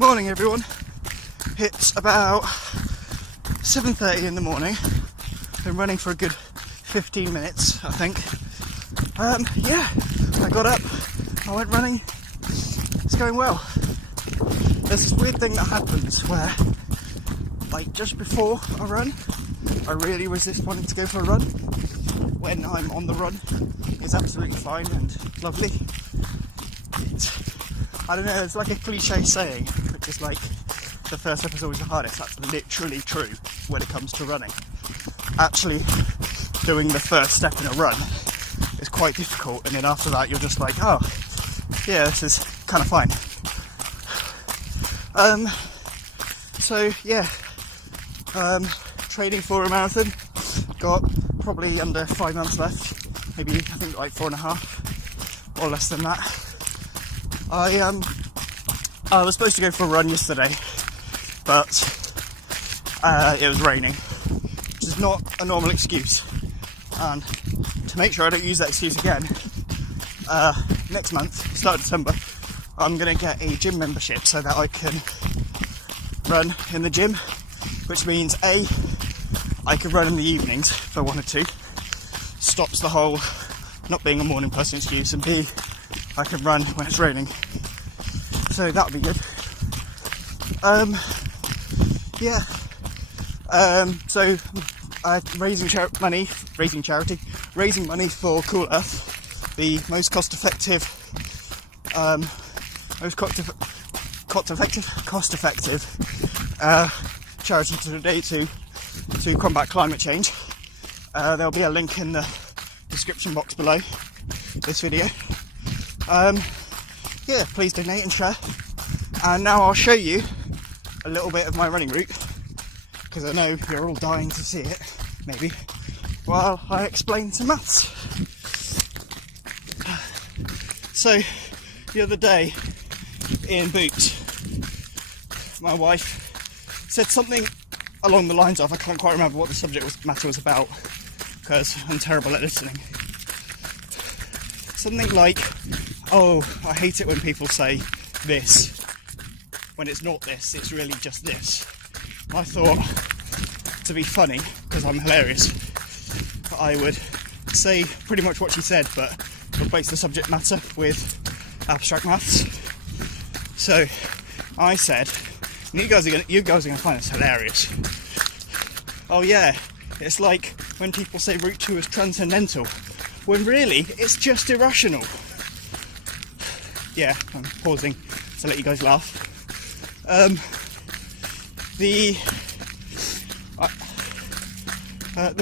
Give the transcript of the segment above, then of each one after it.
Morning everyone, it's about 7:30 in the morning. Been running for a good 15 minutes I think. I got up, I went running, it's going well. There's this weird thing that happens where, like, just before a run, I really resist wanting to go for a run. When I'm on the run, it's absolutely fine and lovely. I don't know, it's like a cliche saying, which is like, the first step is always the hardest. That's literally true when it comes to running. Actually, doing the first step in a run is quite difficult, and then after that you're just like, oh, yeah, this is kind of fine. Training for a marathon. Got probably under 5 months left, maybe I think like 4.5 or less than that. I was supposed to go for a run yesterday, but it was raining, which is not a normal excuse. And to make sure I don't use that excuse again, next month, start of December, I'm going to get a gym membership so that I can run in the gym, which means A, I can run in the evenings if I wanted to, stops the whole not being a morning person excuse, and B, I can run when it's raining, so that would be good. Raising money for Cool Earth, the most cost-effective charity to donate to combat climate change. There'll be a link in the description box below this video. Please donate and share. And now I'll show you a little bit of my running route, because I know you're all dying to see it, maybe, while I explain some maths. So, the other day in Boots, my wife said something along the lines of, I can't quite remember what the subject matter was about, because I'm terrible at listening. Something like, oh, I hate it when people say this, when it's not this, it's really just this. I thought, to be funny, because I'm hilarious, I would say pretty much what she said, but replace the subject matter with abstract maths. So I said, and you guys are gonna find this hilarious. Oh yeah, it's like when people say route 2 is transcendental, when really it's just irrational. Yeah, I'm pausing to let you guys laugh. The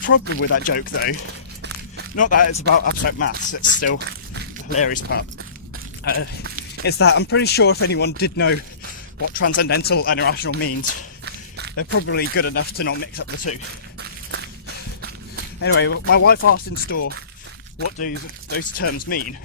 problem with that joke, though, not that it's about abstract maths, it's still the hilarious part, is that I'm pretty sure if anyone did know what transcendental and irrational means, they're probably good enough to not mix up the two. Anyway, my wife asked in store what do those terms mean,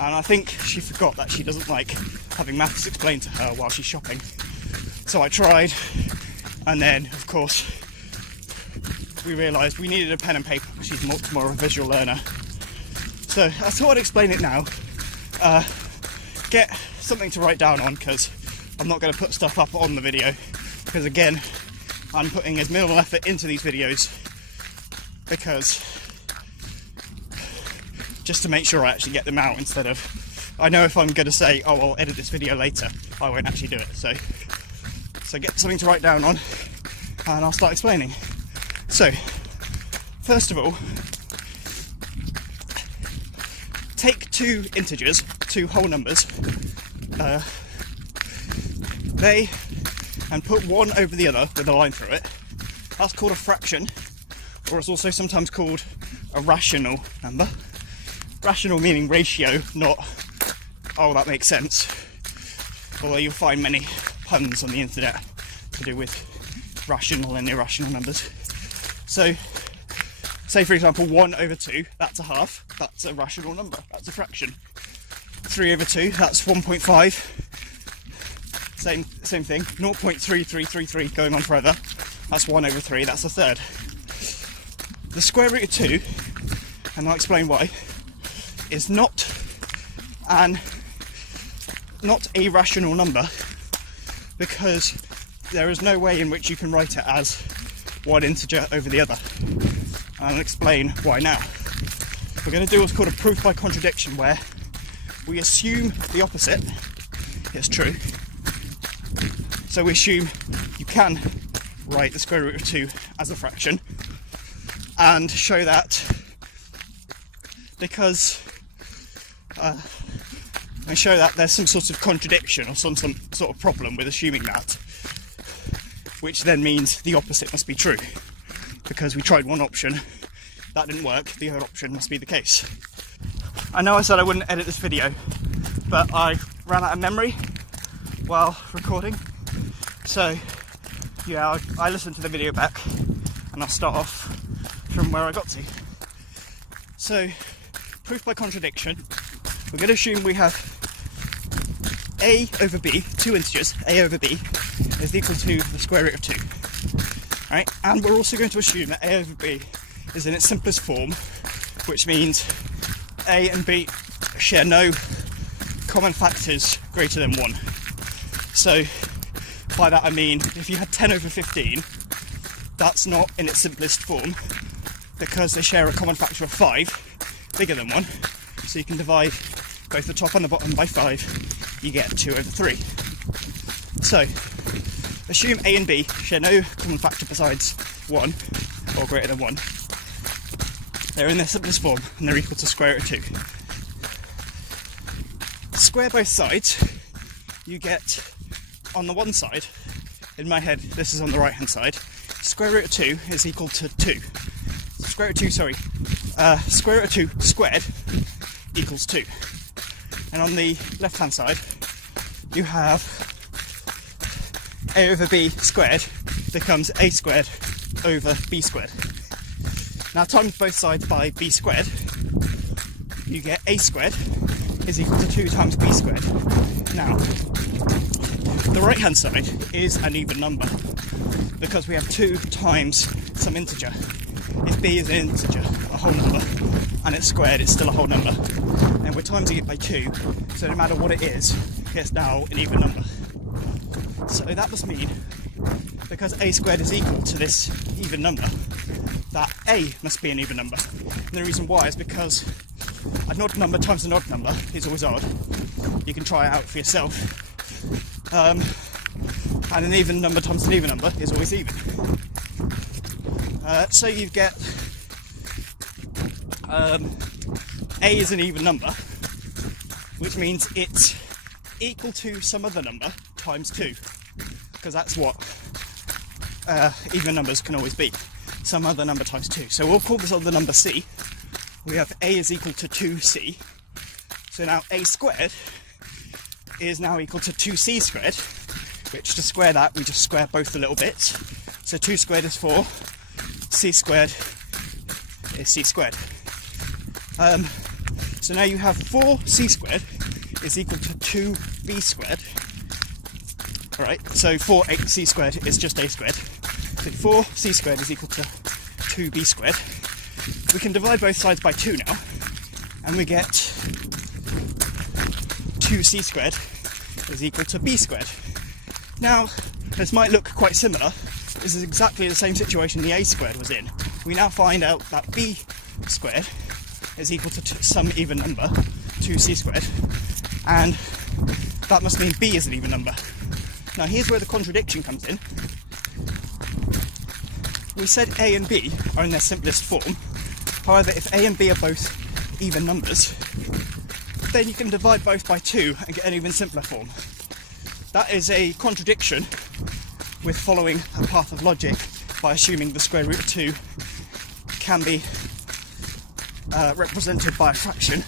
and I think she forgot that she doesn't like having maths explained to her while she's shopping. So I tried, and then of course we realised we needed a pen and paper because she's much more of a visual learner. So I thought I'd explain it now. Get something to write down on, because I'm not going to put stuff up on the video, because again, I'm putting as minimal effort into these videos, because just to make sure I actually get them out, instead of, I know if I'm going to say, oh, I'll edit this video later, I won't actually do it. So get something to write down on, and I'll start explaining. So, first of all, take two integers, two whole numbers, and put one over the other with a line through it. That's called a fraction, or it's also sometimes called a rational number. Rational meaning ratio, not, oh, that makes sense. Although you'll find many puns on the internet to do with rational and irrational numbers. So, say for example 1 over 2, that's a half, that's a rational number, that's a fraction. 3 over 2, that's 1.5, same thing. 0.3333 going on forever, that's 1 over 3, that's a third. The square root of 2, and I'll explain why, is not a rational number, because there is no way in which you can write it as one integer over the other. And I'll explain why now. We're going to do what's called a proof by contradiction, where we assume the opposite is true. So we assume you can write the square root of 2 as a fraction, and show that because and show that there's some sort of contradiction or some sort of problem with assuming that, which then means the opposite must be true. Because we tried one option, that didn't work, the other option must be the case. I know I said I wouldn't edit this video, but I ran out of memory while recording. So yeah, I listened to the video back and I'll start off from where I got to. So, proof by contradiction, we're going to assume we have a over b, two integers, a over b, is equal to the square root of 2. Right? And we're also going to assume that a over b is in its simplest form, which means a and b share no common factors greater than 1. So, by that I mean, if you had 10 over 15, that's not in its simplest form, because they share a common factor of 5, bigger than 1, so you can divide both the top and the bottom by 5, you get 2 over 3. So, assume a and b share no common factor besides 1, or greater than 1. They're in their simplest form, and they're equal to square root of 2. Square both sides, you get, on the one side, in my head this is on the right hand side, square root of 2 is equal to 2. Square root of 2 squared equals 2. And on the left hand side, you have a over b squared becomes a squared over b squared. Now times both sides by b squared, you get a squared is equal to 2 times b squared. Now, the right hand side is an even number, because we have 2 times some integer. If b is an integer, a whole number, and it's squared, it's still a whole number. And we're timesing it by 2, so no matter what it is, it's now an even number. So that must mean, because a squared is equal to this even number, that a must be an even number. And the reason why is because an odd number times an odd number is always odd. You can try it out for yourself. And an even number times an even number is always even. So you get a is an even number, which means it's equal to some other number times 2, because that's what even numbers can always be, some other number times 2. So we'll call this other number c. We have a is equal to 2c, so now a squared is now equal to 2c squared, which to square that we just square both the little bits. So 2 squared is 4, c squared is c squared. So now you have 4c squared is equal to 2b squared. Alright, so 4c squared is just a squared. So 4c squared is equal to 2b squared. We can divide both sides by 2 now, and we get 2c squared is equal to b squared. Now, this might look quite similar. This is exactly the same situation the a squared was in. We now find out that b squared is equal to some even number, 2c squared, and that must mean b is an even number. Now here's where the contradiction comes in. We said a and b are in their simplest form. However, if a and b are both even numbers, then you can divide both by 2 and get an even simpler form. That is a contradiction with following a path of logic by assuming the square root of 2 can be represented by a fraction.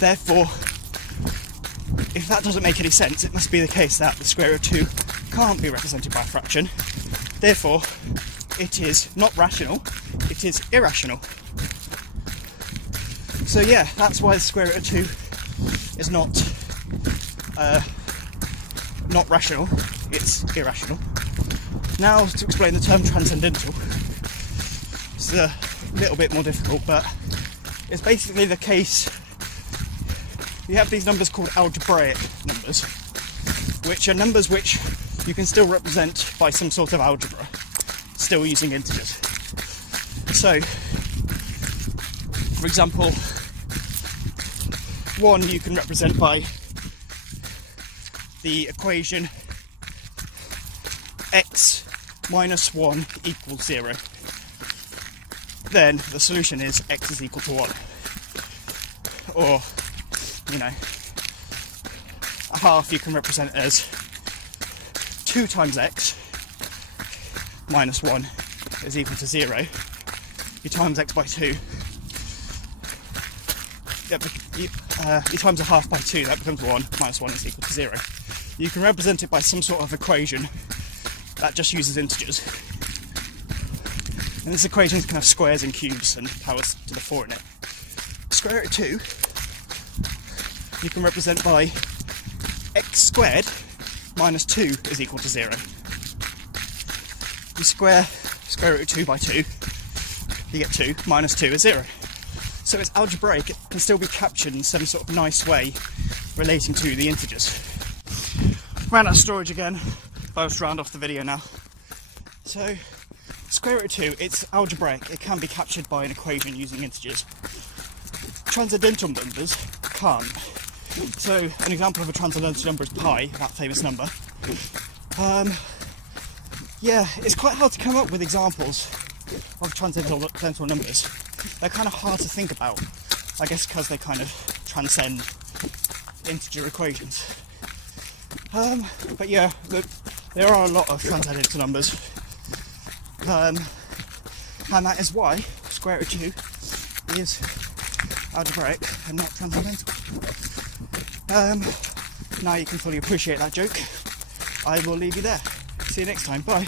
Therefore, if that doesn't make any sense, it must be the case that the square root of 2 can't be represented by a fraction. Therefore, it is not rational, it is irrational. So yeah, that's why the square root of 2 is not rational, it's irrational. Now to explain the term transcendental. It's a little bit more difficult, but it's basically the case. You have these numbers called algebraic numbers, which are numbers which you can still represent by some sort of algebra, still using integers. So, for example, 1 you can represent by the equation x minus 1 equals 0. Then the solution is x is equal to 1. Or, you know, a half you can represent as 2 times x minus 1 is equal to 0. You times x by 2. You times a half by 2, that becomes 1, minus 1 is equal to 0. You can represent it by some sort of equation that just uses integers. And this equation is kind of squares and cubes and powers to the 4 in it. Square root of 2, you can represent by x squared minus 2 is equal to 0. You square root of 2 by 2, you get 2, minus 2 is 0. So it's algebraic, it can still be captured in some sort of nice way relating to the integers. Ran out of storage again, but I was round off the video now. So, square root of 2, it's algebraic, it can be captured by an equation using integers. Transcendental numbers can't. So, an example of a transcendental number is pi, that famous number. Yeah, it's quite hard to come up with examples of transcendental numbers. They're kind of hard to think about, I guess because they kind of transcend integer equations. But yeah, there are a lot of transcendental numbers, and that is why square root of 2 is algebraic and not transcendental. Now you can fully appreciate that joke. I will leave you there. See you next time. Bye.